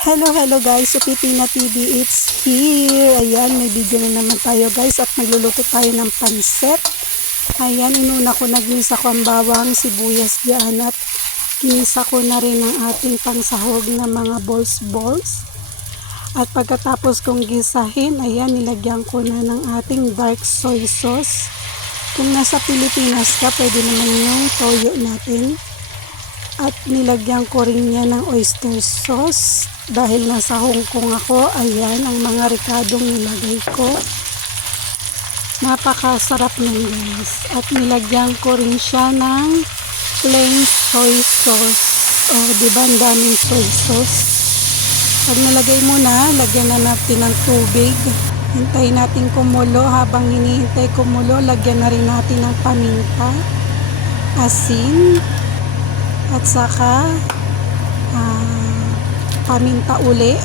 Hello guys, Pipina TV, it's here. Ayan, may video na naman tayo guys at magluluto tayo ng pansit. Ayan, inuna ko, nagmisa ko ang bawang, sibuyas dyan at kinisa ko na rin ang ating pangsahog na mga balls. At pagkatapos kong gisahin, ayan, nilagyan ko na ng ating dark soy sauce. Kung nasa Pilipinas ka, pwede naman yung toyo natin. At nilagyan ko rin niya ng oyster sauce. Dahil nasa Hong Kong ako, ayan ang mga ricadong nilagay ko. Napakasarap nun guys. At nilagyan ko rin siya ng plain soy sauce. O, diba ang daming soy sauce? Pag nalagay mo na, lagyan na natin ng tubig. Hintayin natin kumulo. Habang hinihintay kumulo, lagyan na rin natin ng paminta, asin, at saka paminta uli,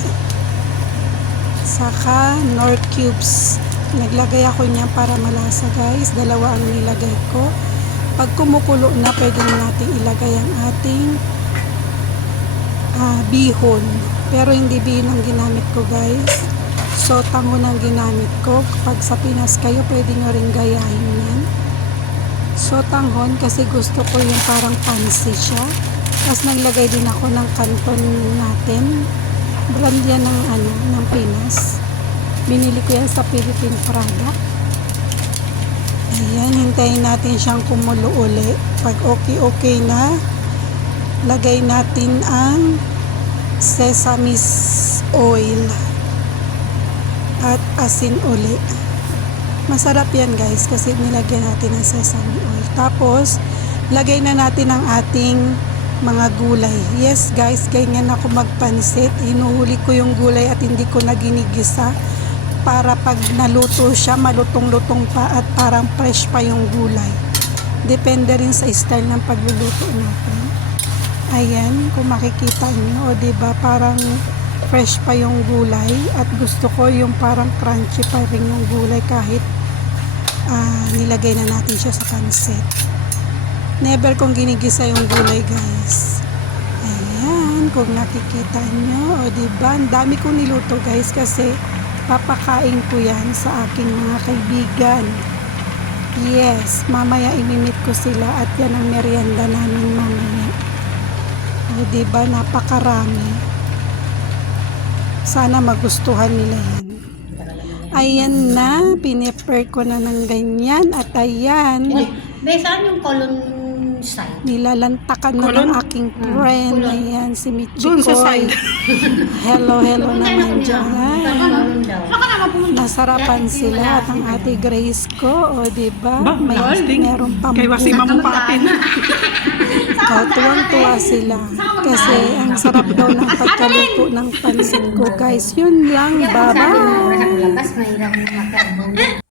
saka nor cubes. Naglagay ako niyan para malasa guys. Dalawa ang nilagay ko. Pag kumukulo na, pwede natin ilagay ang ating bihon. Pero hindi bihon ang ginamit ko guys. Sotanghon ang ginamit ko. Pag sa Pinas kayo, pwede nyo rin gayahin yan. Sotanghon kasi gusto ko yung parang pansi siya. Tapos naglagay din ako ng canton natin. Brand yan ng Pinas. Binili ko yan sa Philippine product. Ayan, hintayin natin siyang kumulo uli. Pag okay na, lagay natin ang sesame oil at asin uli. Masarap yan guys kasi nilagyan natin ng sesame oil. Tapos, lagay na natin ang ating mga gulay. Yes guys, ganyan ako magpansit. Hinuhuli ko yung gulay at hindi ko na ginigisa para pag naluto siya, malutong-lutong pa at parang fresh pa yung gulay. Depende rin sa style ng pagluluto natin. Ayan, kung makikita nyo, o diba parang fresh pa yung gulay at gusto ko yung parang crunchy pa rin yung gulay kahit nilagay na natin siya sa pansit. Never kong ginigisa yung gulay guys. Ayan, kung nakikita nyo, o diba, ang dami kong niluto guys kasi papakain ko yan sa aking mga kaibigan. Yes, mamaya imimit ko sila at yan ang merienda namin mamaya. O diba, napakarami. Sana magustuhan nila yan. Ayan na, pinepare ko na ng ganyan at ayan. May saan yung colon side? Nilalantakan na ng aking friend. Ayan, si Michikoy. Doon sa side. Hello naman dyan. Nasarapan sila at ang ate Grace ko. O diba? Meron pang kay Wasima mo pa atin. tuwang-tuwa sila. Kasi ang sarap daw ng pagkaluto ng pansit ko guys. Yun lang. Bye-bye.